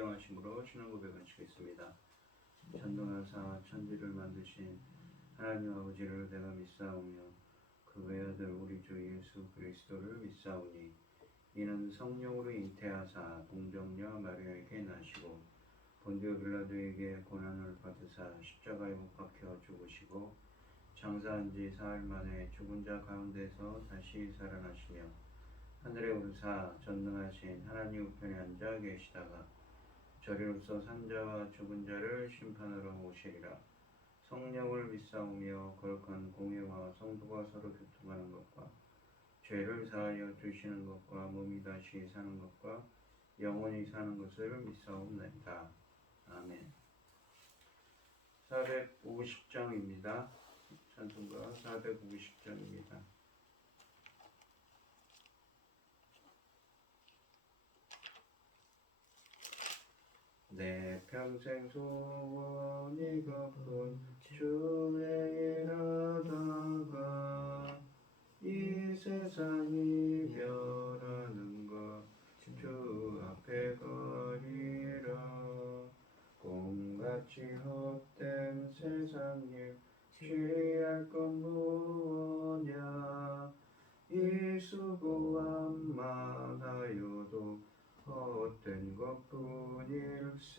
존경하심으로 신앙 고백을 하시겠습니다. 전능하사 천지를 만드신 하나님 아버지를 내가 믿사오며 그 외아들 우리 주 예수 그리스도를 믿사오니 이는 성령으로 잉태하사 동정녀 마리아에게 나시고 본디오 빌라도에게 고난을 받으사 십자가에 못 박혀 죽으시고 장사한 지 사흘 만에 죽은 자 가운데서 다시 살아나시며 하늘에 오르사 전능하신 하나님 우편에 앉아 계시다가 저리로서 산자와 죽은 자를 심판하러 오시리라. 성령을 믿사오며 거룩한 공회와 성도가 서로 교통하는 것과 죄를 사하여 주시는 것과 몸이 다시 사는 것과 영원히 사는 것을 믿사옵나이다. 아멘. 450장입니다. 찬송가 450장입니다. 내 평생 소원이 갚은 주의 일하다가 이 세상이 변하는 것 주 앞에 거리라. 꿈같이 헛된 세상일 취할 건 무엇냐. 이 수고함 많아요도 헛된 것뿐일세.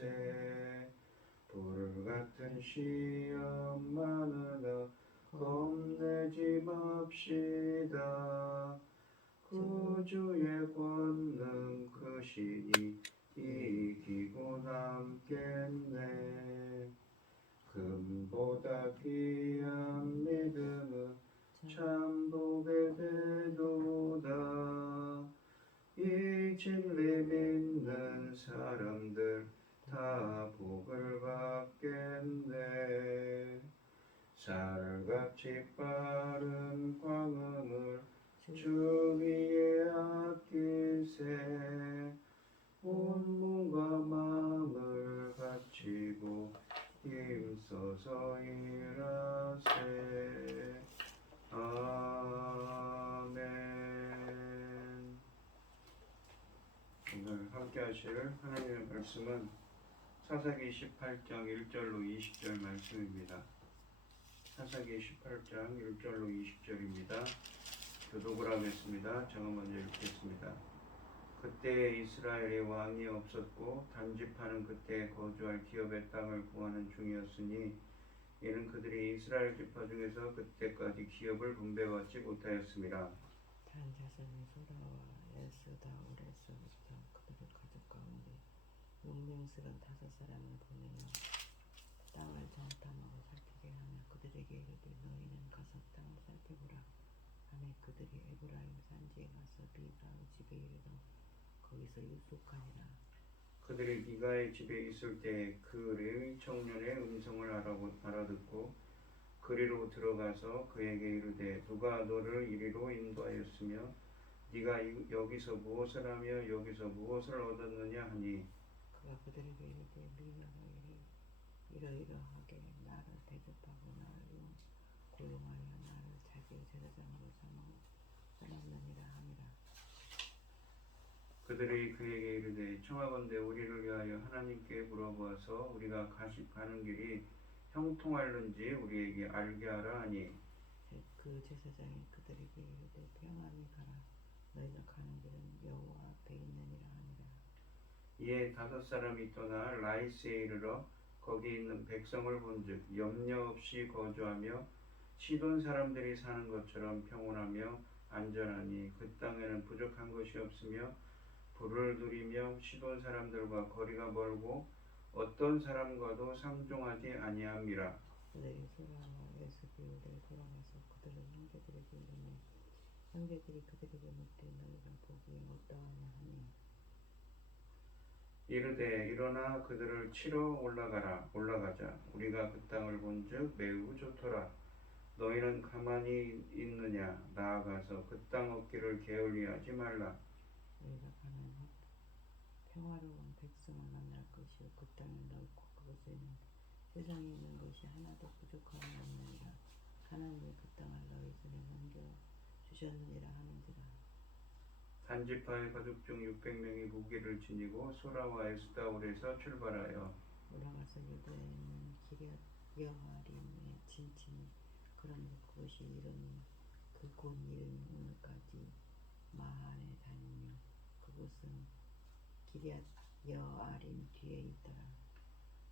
불같은 시험 많으나 겁내지 맙시다. 구주의 권능 크시니 이기고 남겠네. 금보다 귀한 믿음은 참 복의 대도다. 이 진리 믿는 사람들 다 복을 받겠네. 쌀같이 빠른 광음을 주 위에 아끼세. 온 몸과 마음을 바치고 힘써서 일하세. 아멘. 오늘 함께 하실 하나님의 말씀은 사사기 18장 1절로 20절 말씀입니다. 사사기 18장 1절로 20절입니다. 교독을 하겠습니다. 제가 먼저 읽겠습니다. 그때 이스라엘에 왕이 없었고 단집하는 그때 거주할 기업의 땅을 구하는 중이었으니 이는 그들이 이스라엘 지파 중에서 그때까지 기업을 분배받지 못하였습니다. 단 자손이 소라와 에스다올에서부터 그들의 가족 가운데 용맹스런 5사람을 보내어 땅을 정탐하고 살피게 하며 그들에게 이르되 너희는 가서 땅을 살펴보라 하매 그들이 에브라임 산지에 가서 비가의 집에 이르러 거기서 유숙하니라. 그들이 비가의 집에 있을 때 그의 청년의 음성을 알아듣고 그리로 들어가서 그에게 이르되 누가 너를 이리로 인도하였으며 네가 여기서 무엇을 하며 여기서 무엇을 얻었느냐 하니 그가 그들에게 이르되 미녀가 이러이러하게 나를 대접하고 나를 고용하여 나를 자기의 제사장으로 삼았느니라 하니라. 그들이 그에게 이르되 청하건대 우리를 위하여 하나님께 물어보아서 우리가 가는 길이 형통할는지 우리에게 알게 하라 하니 그 제사장이 그들에게 이르되 평안히 가라 너희가 가는 길은 여호와 앞에 있느니라 하니라. 이에 5사람이 떠나 라이스에 이르러 거기 있는 백성을 본즉 염려 없이 거주하며 시돈 사람들이 사는 것처럼 평온하며 안전하니 그 땅에는 부족한 것이 없으며 불을 누리며 시돈 사람들과 거리가 멀고 어떤 사람과도 상종하지 아니함이라. 그들이 소라와 에스비올에 돌아가서 그들의 형제들에게 이르니 형제들이 그들에게 묻되 너희가 보기에 어떠하냐 하니 이르되 일어나 그들을 치러 올라가자. 우리가 그 땅을 본즉 매우 좋더라. 너희는 가만히 있느냐. 나아가서 그 땅 얻기를 게을리하지 말라. 너희가 가는 평화로운 백성을 만날 것이요 그 땅은 넓고 그곳에는 세상에 있는 것이 하나도 부족함이 없느니라. 하나님이 그 땅을 너희 손에 넘겨 주셨느니라 하는지라. 단지파의 가족 중 600명이 무기를 지니고 소라와 에스다올에서 출발하여 올라가서 유대는 기럇 여아림의 진친이 그러므로 그것이 이름이 그곳 이름이 오늘까지 마한에 다니며 그곳은 기럇 여아림 뒤에 있더라.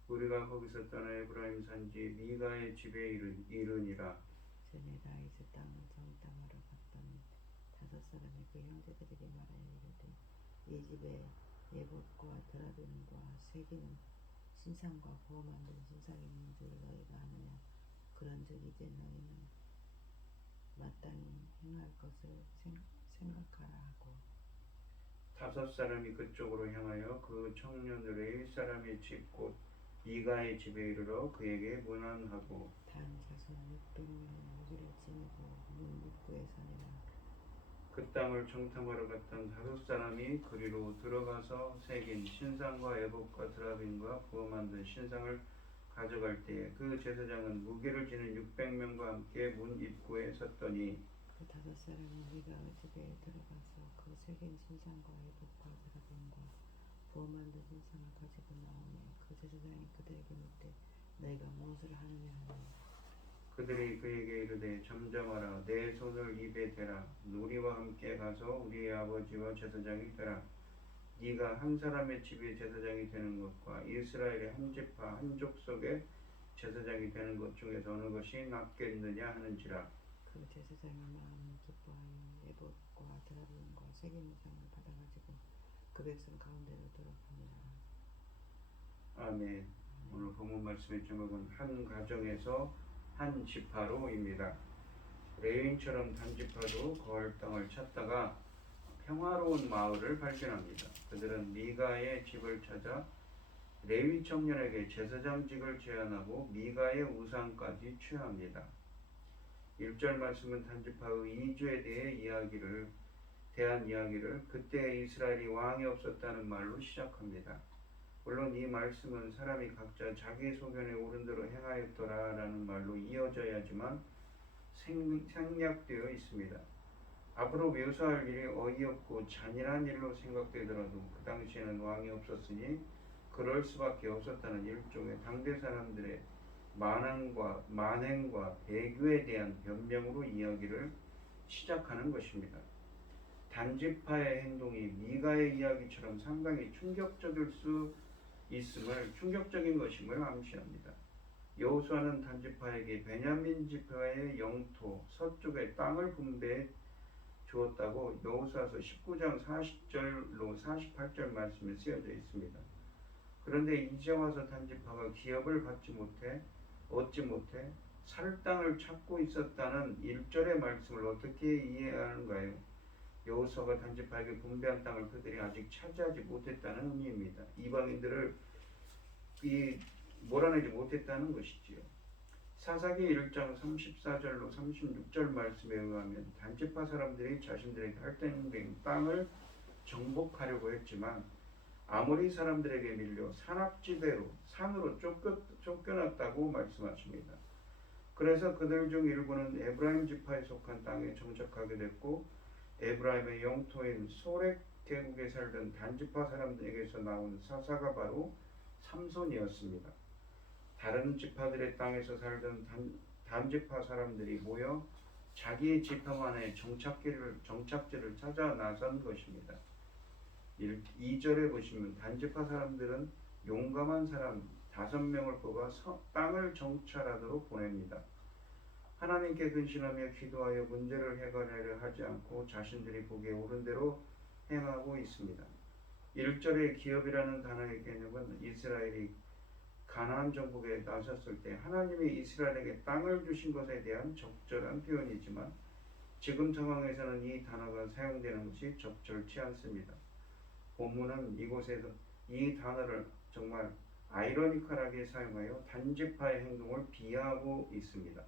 우리가 거기서 떠나 에브라임 산지 미가의 집에 이르니라. 전에 다윗의 땅을 정탐하러 갔던 5 사람의 그 형제들에게 말하여 이르되 이 집에 예복과 드라빔과 새기는 신상과 부어 만든 신상이 있는 줄 너희가 아느냐. 그런즉 이제 너희는 마땅히 행할 것을 생각하라 하고 5 사람이 그쪽으로 향하여 그 청년들의 1사람의 집 곧 미가의 집에 이르러 그에게 문안하고 단 자손 600명의 무기를 지니고 문 입구에 서니라. 그 땅을 정탐하러 갔던 5 사람이 그리로 들어가서 새긴 신상과 에봇과 드라빔과 부어 만든 신상을 가져갈 때에 그 제사장은 무기를 지닌 600명과 함께 문 입구에 섰더니 그 5 사람이 미가의 집에 들어가서 그 새긴 신상과 에봇과 드라빔과 부어 만든 신상을 가지고 나오매 그 제사장이 그들에게 묻되 너희가 무엇을 하느냐 하니 그들이 그에게 이르되 잠잠하라. 내 손을 입에 대라. 우리와 함께 가서 우리의 아버지와 제사장이 되라. 네가 한 사람의 집의 제사장이 되는 것과 이스라엘의 한 지파 한 족속의 제사장이 되는 것 중에서 어느 것이 낫겠느냐 하는지라. 그 제사장의 마음이 기뻐하여 에봇과 드라빔과 새긴 상을 받아가지고 그 백성 가운데로 돌아가니라. 아멘. 오늘 본문 말씀의 제목은 한 가정에서 한 지파로입니다. 레윈처럼 단지파도 거할 땅을 찾다가 평화로운 마을을 발견합니다. 그들은 미가의 집을 찾아 레위 청년에게 제사장직을 제안하고 미가의 우상까지 취합니다. 1절 말씀은 단지파의 이주에 대한 이야기를 그때 이스라엘이 왕이 없었다는 말로 시작합니다. 물론 이 말씀은 사람이 각자 자기 소견에 오른 대로 행하였더라라는 말로 이어져야지만 생략되어 있습니다. 앞으로 묘사할 일이 어이없고 잔인한 일로 생각되더라도 그 당시에는 왕이 없었으니 그럴 수밖에 없었다는 일종의 당대 사람들의 만행과 배교에 대한 변명으로 이야기를 시작하는 것입니다. 단지파의 행동이 미가의 이야기처럼 상당히 충격적인 것임을 암시합니다. 여호수아는 단지파에게 베냐민 지파의 영토 서쪽의 땅을 분배해 주었다고 여호수아서 19장 40절로 48절 말씀에 쓰여져 있습니다. 그런데 이제 와서 단지파가 기업을 얻지 못해 살 땅을 찾고 있었다는 1절의 말씀을 어떻게 이해하는가요? 여호수아가 단지파에게 분배한 땅을 그들이 아직 차지하지 못했다는 의미입니다. 이방인들을 몰아내지 못했다는 것이지요. 사사기 1장 34절로 36절 말씀에 의하면 단지파 사람들이 자신들에게 할당된 땅을 정복하려고 했지만 아모리 사람들에게 밀려 산악지대로 산으로 쫓겨났다고 말씀하십니다. 그래서 그들 중 일부는 에브라임 지파에 속한 땅에 정착하게 됐고 에브라임의 영토인 소렉 계곡에 살던 단지파 사람들에게서 나온 사사가 바로 삼손이었습니다. 다른 지파들의 땅에서 살던 단지파 사람들이 모여 자기의 지파만의 정착지를 찾아 나선 것입니다. 2절에 보시면 단지파 사람들은 용감한 사람 5명을 뽑아 땅을 정찰하도록 보냅니다. 하나님께 근신하며 기도하여 문제를 해결하려 하지 않고 자신들이 보기에 옳은 대로 행하고 있습니다. 1절의 기업이라는 단어의 개념은 이스라엘이 가나안 정복에 나섰을 때 하나님이 이스라엘에게 땅을 주신 것에 대한 적절한 표현이지만 지금 상황에서는 이 단어가 사용되는 것이 적절치 않습니다. 본문은 이곳에서 이 단어를 정말 아이러니컬하게 사용하여 단지파의 행동을 비하하고 있습니다.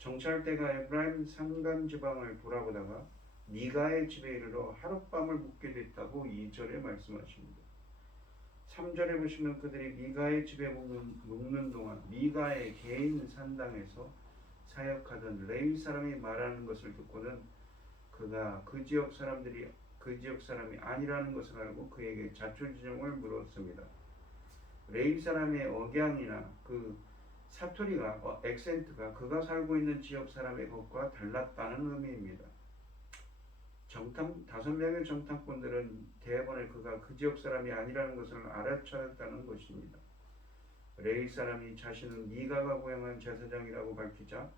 정찰대가 에브라임 산간 지방을 돌아보다가 미가의 집에 이르러 하룻밤을 묵게 됐다고 2절에 말씀하십니다. 3절에 보시면 그들이 미가의 집에 묵는 동안 미가의 개인 산당에서 사역하던 레위 사람이 말하는 것을 듣고는 그가 그 지역 사람들이 그 지역 사람이 아니라는 것을 알고 그에게 자초지종을 물었습니다. 레위 사람의 억양이나 그 사투리가 액센트가 그가 살고 있는 지역 사람의 것과 달랐다는 의미입니다. 5명의 정탐꾼들은 대번에 그가 그 지역 사람이 아니라는 것을 알아차렸다는 것입니다. 레위 사람이 자신은 미가가 고용한 제사장이라고 밝히자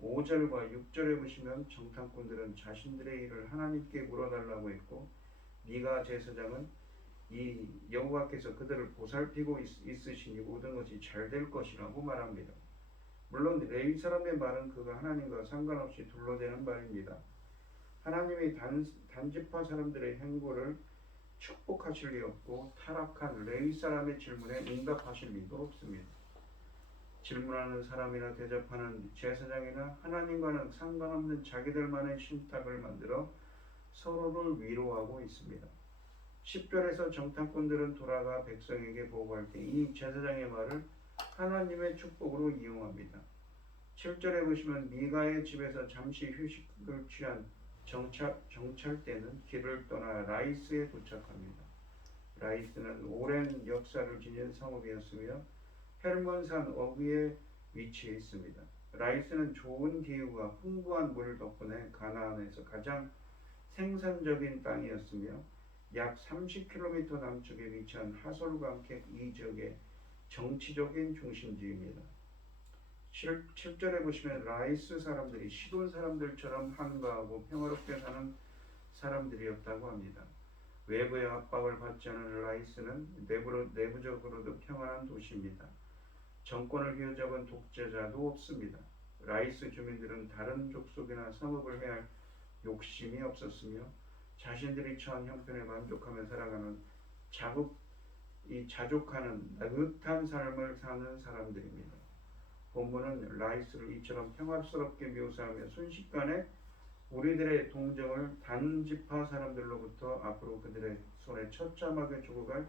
5절과 6절에 보시면 정탐꾼들은 자신들의 일을 하나님께 물어달라고 했고, 미가 제사장은 이 여호와께서 그들을 보살피고 있으시니 모든 것이 잘 될 것이라고 말합니다. 물론 레위 사람의 말은 그가 하나님과 상관없이 둘러대는 말입니다. 하나님이 단지파 사람들의 행보를 축복하실 리 없고 타락한 레위 사람의 질문에 응답하실 리도 없습니다. 질문하는 사람이나 대접하는 제사장이나 하나님과는 상관없는 자기들만의 신탁을 만들어 서로를 위로하고 있습니다. 10절에서 정탐꾼들은 돌아가 백성에게 보고할 때 이 제사장의 말을 하나님의 축복으로 이용합니다. 7절에 보시면 미가의 집에서 잠시 휴식을 취한 정찰대는 길을 떠나 라이스에 도착합니다. 라이스는 오랜 역사를 지닌 성읍이었으며 헬몬산 어귀에 위치해 있습니다. 라이스는 좋은 기후와 풍부한 물 덕분에 가나안에서 가장 생산적인 땅이었으며 약 30km 남쪽에 위치한 하솔강객 이 지역의 정치적인 중심지입니다. 7절에 보시면 라이스 사람들이 시돈 사람들처럼 한가하고 평화롭게 사는 사람들이었다고 합니다. 외부의 압박을 받지 않은 라이스는 내부적으로도 평안한 도시입니다. 정권을 휘어잡은 독재자도 없습니다. 라이스 주민들은 다른 족속이나 성읍을 해할 욕심이 없었으며 자신들이 처한 형편에 만족하며 살아가는 자족하는 느긋한 삶을 사는 사람들입니다. 본문은 라이스를 이처럼 평화스럽게 묘사하며 순식간에 우리들의 동정을 단지파 사람들로부터 앞으로 그들의 손에 처참하게 죽어갈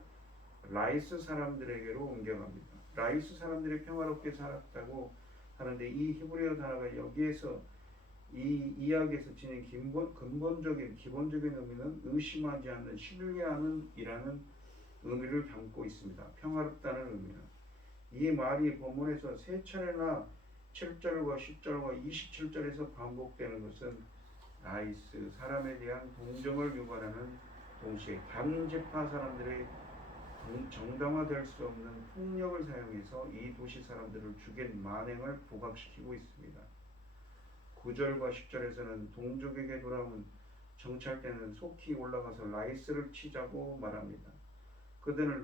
라이스 사람들에게로 옮겨갑니다. 라이스 사람들이 평화롭게 살았다고 하는데 이 히브리어 단어가 여기에서 이 이야기에서 지닌 기본적인 의미는 의심하지 않는, 신뢰하는 이라는 의미를 담고 있습니다. 평화롭다는 의미는. 이 말이 본문에서 3차례나 7절과 10절과 27절에서 반복되는 것은 라이스 사람에 대한 동정을 유발하는 동시에 단지파 사람들의 정당화될 수 없는 폭력을 사용해서 이 도시 사람들을 죽인 만행을 부각시키고 있습니다. 9절과 10절에서는 동족에게 돌아온 정찰대는 속히 올라가서 라이스를 치자고 말합니다. 그들은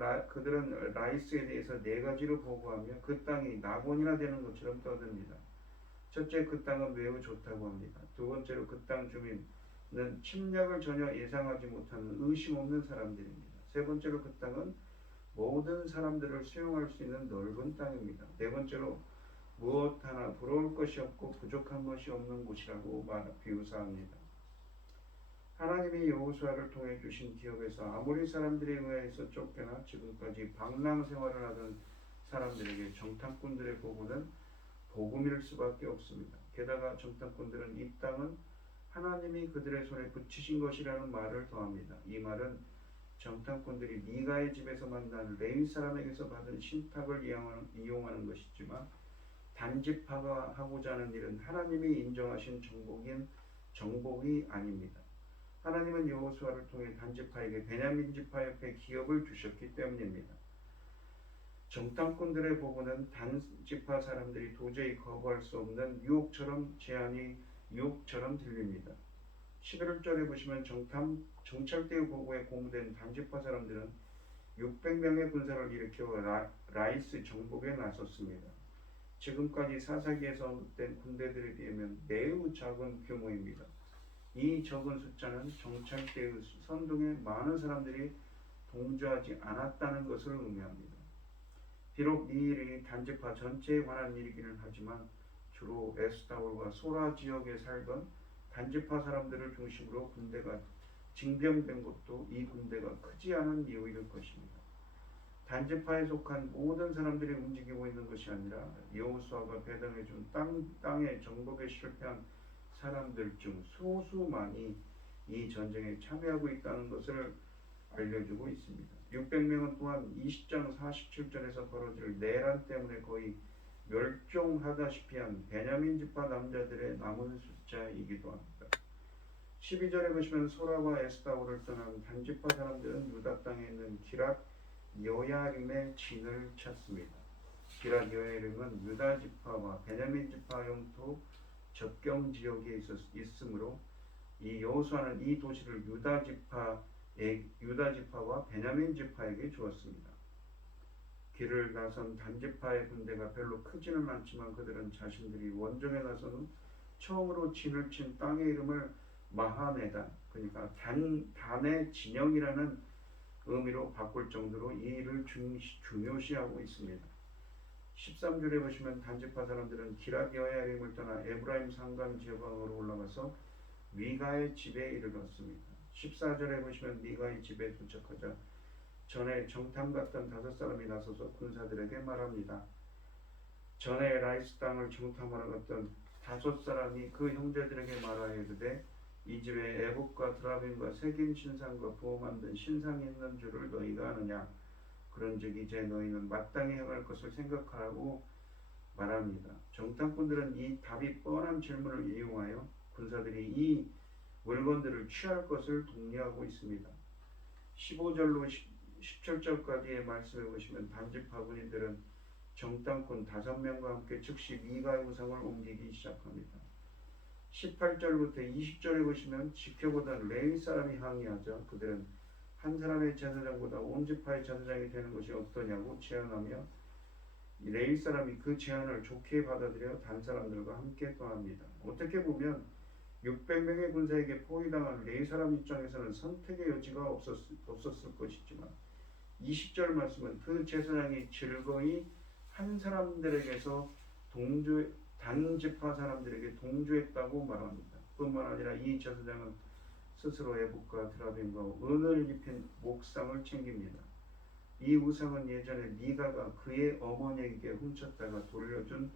라이스에 대해서 4가지로 보고하며 그 땅이 낙원이나 되는 것처럼 떠듭니다. 첫째, 그 땅은 매우 좋다고 합니다. 두 번째로 그 땅 주민은 침략을 전혀 예상하지 못하는 의심 없는 사람들입니다. 세 번째로 그 땅은 모든 사람들을 수용할 수 있는 넓은 땅입니다. 네 번째로 무엇 하나 부러울 것이 없고 부족한 것이 없는 곳이라고 비유사합니다. 하나님이 여호수아를 통해 주신 기업에서 아모리 사람들에 의해서 쫓겨나 지금까지 방랑 생활을 하던 사람들에게 정탐꾼들의 보고는 복음일 수밖에 없습니다. 게다가 정탐꾼들은 이 땅은 하나님이 그들의 손에 붙이신 것이라는 말을 더합니다. 이 말은 정탐꾼들이 미가의 집에서 만난 레위 사람에게서 받은 신탁을 이용하는 것이지만 단지파가 하고자 하는 일은 하나님이 인정하신 정복이 아닙니다. 하나님은 여호수아를 통해 단지파에게 베냐민 지파 옆에 기업을 주셨기 때문입니다. 정탐꾼들의 보고는 단지파 사람들이 도저히 거부할 수 없는 유혹처럼 들립니다. 11절에 보시면 정찰대의 보고에 공무된 단지파 사람들은 600명의 군사를 일으켜 라이스 정복에 나섰습니다. 지금까지 사사기에서 언급된 군대들에 비하면 매우 작은 규모입니다. 이 적은 숫자는 정찰대의 선동에 많은 사람들이 동조하지 않았다는 것을 의미합니다. 비록 이 일이 단지파 전체에 관한 일이기는 하지만 주로 에스타올과 소라 지역에 살던 단지파 사람들을 중심으로 군대가 징병된 것도 이 군대가 크지 않은 이유일 것입니다. 단지파에 속한 모든 사람들이 움직이고 있는 것이 아니라 여호수아가 배당해준 땅의 정복에 실패한 사람들 중 소수만이 이 전쟁에 참여하고 있다는 것을 알려주고 있습니다. 600명은 또한 20장 47절에서 벌어질 내란 때문에 거의 멸종하다시피 한 베냐민 지파 남자들의 남은 숫자이기도 합니다. 12절에 보시면 소라와 에스다오를 떠난 단지파 사람들은 유다 땅에 있는 기랏 여야림의 진을 찾습니다. 기랏 여야림은 유다 지파와 베냐민 지파 영토 접경 지역에 있으므로 이 여호수아는 이 도시를 유다 지파와 베냐민 지파에게 주었습니다. 길을 나선 단지파의 군대가 별로 크지는 않지만 그들은 자신들이 원정에 나선 후 처음으로 진을 친 땅의 이름을 마하네다, 그러니까 단의 진영이라는 의미로 바꿀 정도로 이 일을 중요시하고 있습니다. 13절에 보시면 단지파 사람들은 기랏 여야림을 떠나 에브라임 산간 지방으로 올라가서 미가의 집에 이르렀습니다. 14절에 보시면 미가의 집에 도착하자 전에 정탐 갔던 5사람이 나서서 군사들에게 말합니다. 전에 라이스 땅을 정탐하러 갔던 5사람이 그 형제들에게 말하여 이르되 이 집에 에봇과 드라빔과 새긴 신상과 부어 만든 신상이 있는 줄을 너희가 아느냐. 그런즉 이제 너희는 마땅히 행할 것을 생각하라고 말합니다. 정탐꾼들은 이 답이 뻔한 질문을 이용하여 군사들이 이 물건들을 취할 것을 독려하고 있습니다. 15절로 17절까지의 말씀에 보시면 단지파 군인들은 정탐꾼 5명과 함께 즉시 미가의 우상을 옮기기 시작합니다. 18절부터 20절에 보시면 지켜보던 레위 사람이 항의하자 그들은 한 사람의 제사장보다 온 지파의 제사장이 되는 것이 어떠냐고 제안하며 레위 사람이 그 제안을 좋게 받아들여 단 사람들과 함께 떠납니다. 어떻게 보면 600명의 군사에게 포위당한 레위 사람 입장에서는 선택의 여지가 없었을 것이지만 20절 말씀은 그 제사장이 즐거이 한 사람들에게서 단 지파 사람들에게 동조했다고 말합니다. 뿐만 아니라 이 제사장은 스스로 에봇과 드라빔과 은을 입힌 목상을 챙깁니다. 이 우상은 예전에 미가가 그의 어머니에게 훔쳤다가 돌려준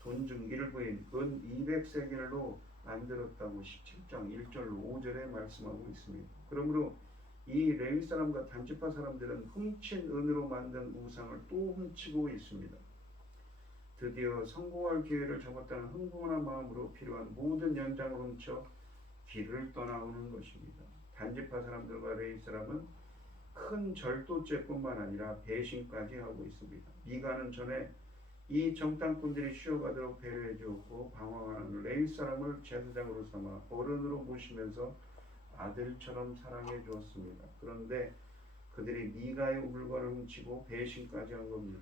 돈 중 일부인 은 200세겔로 만들었다고 17장 1절로 5절에 말씀하고 있습니다. 그러므로 이 레위 사람과 단지파 사람들은 훔친 은으로 만든 우상을 또 훔치고 있습니다. 드디어 성공할 기회를 잡았다는 흥분한 마음으로 필요한 모든 연장을 훔쳐 길을 떠나오는 것입니다. 단지파 사람들과 레위 사람은 큰 절도죄뿐만 아니라 배신까지 하고 있습니다. 미가는 전에 이 정탐꾼들이 쉬어가도록 배려해 주었고 방황하는 레위 사람을 제사장으로 삼아 어른으로 모시면서 아들처럼 사랑해 주었습니다. 그런데 그들이 미가의 물건을 훔치고 배신까지 한 겁니다.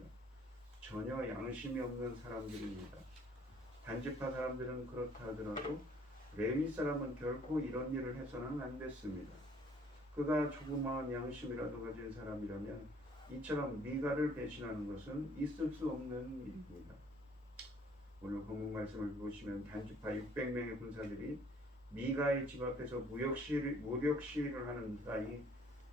전혀 양심이 없는 사람들입니다. 단지파 사람들은 그렇다 하더라도 레위 사람은 결코 이런 일을 해서는 안 됐습니다. 그가 조그마한 양심이라도 가진 사람이라면 이처럼 미가를 배신하는 것은 있을 수 없는 일입니다. 오늘 본문 말씀을 보시면 단지파 600명의 군사들이 미가의 집 앞에서 무력 시위를 하는 사이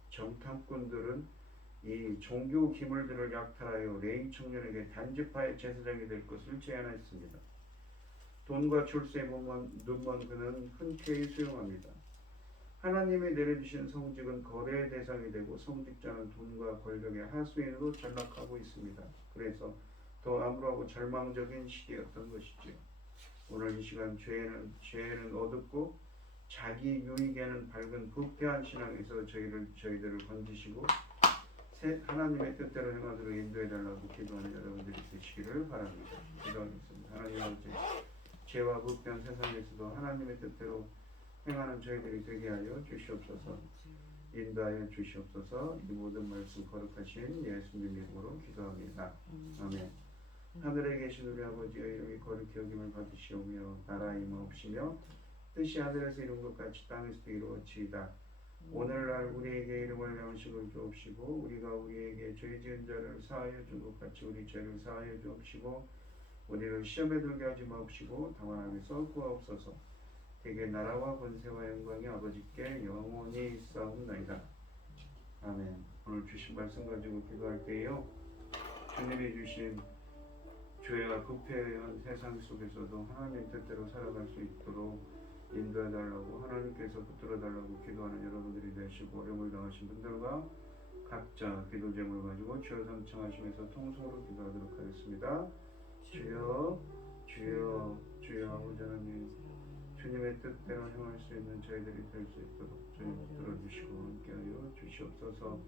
정탐꾼들은 이 종교 기물들을 약탈하여 레위 청년에게 단지파의 제사장이 될 것을 제안했습니다. 돈과 출세에 눈먼 그는 흔쾌히 수용합니다. 하나님이 내려주신 성직은 거래의 대상이 되고 성직자는 돈과 권력의 하수인으로 전락하고 있습니다. 그래서 더 암울하고 절망적인 시대였던 것이죠. 오늘 이 시간 죄에는 어둡고 자기 유익에는 밝은 부패한 신앙에서 저희들을 건지시고 하나님의 뜻대로 행하도록 인도해달라고 기도하는 여러분들이 되시기를 바랍니다. 기도하겠습니다. 하나님 아버지, 죄와 부패한 세상에서도 하나님의 뜻대로 행하는 저희들이 되게 하여 주시옵소서. 인도하여 주시옵소서. 이 모든 말씀 거룩하신 예수님 이름으로 기도합니다. 아멘. 하늘에 계신 우리 아버지의 이름이 거룩히 여김을 받으시오며 나라의 임하옵시며 뜻이 하늘에서 이룬 것 같이 땅에서도 이루어지이다. 오늘날 우리에게 이름을 양식을 주옵시고 우리가 우리에게 죄 지은 자를 사하여 준 것 같이 우리 죄를 사하여 주옵시고 우리를 시험에 들게 하지 마옵시고 다만 악에서 구하옵소서. 대개 나라와 권세와 영광이 아버지께 영원히 있사옵나이다. 아멘. 오늘 주신 말씀 가지고 기도할 때요, 주님이 주신 죄와 부패한 세상 속에서도 하나님 뜻대로 살아갈 수 있도록 인도해달라고 하나님께서 붙들어달라고 기도하는 여러분들이 되시고 어려움을 당하신 분들과 각자 기도 제목을 가지고 주여 삼청하시면서 통성으로 기도하도록 하겠습니다. 주여 주여 주여 아버지 하나님 주님의 뜻대로 행할 수 있는 저희들이 될 수 있도록 주님 들어주시고 함께하여 주시옵소서.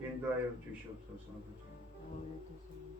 인도하여 주시옵소서. 아버지.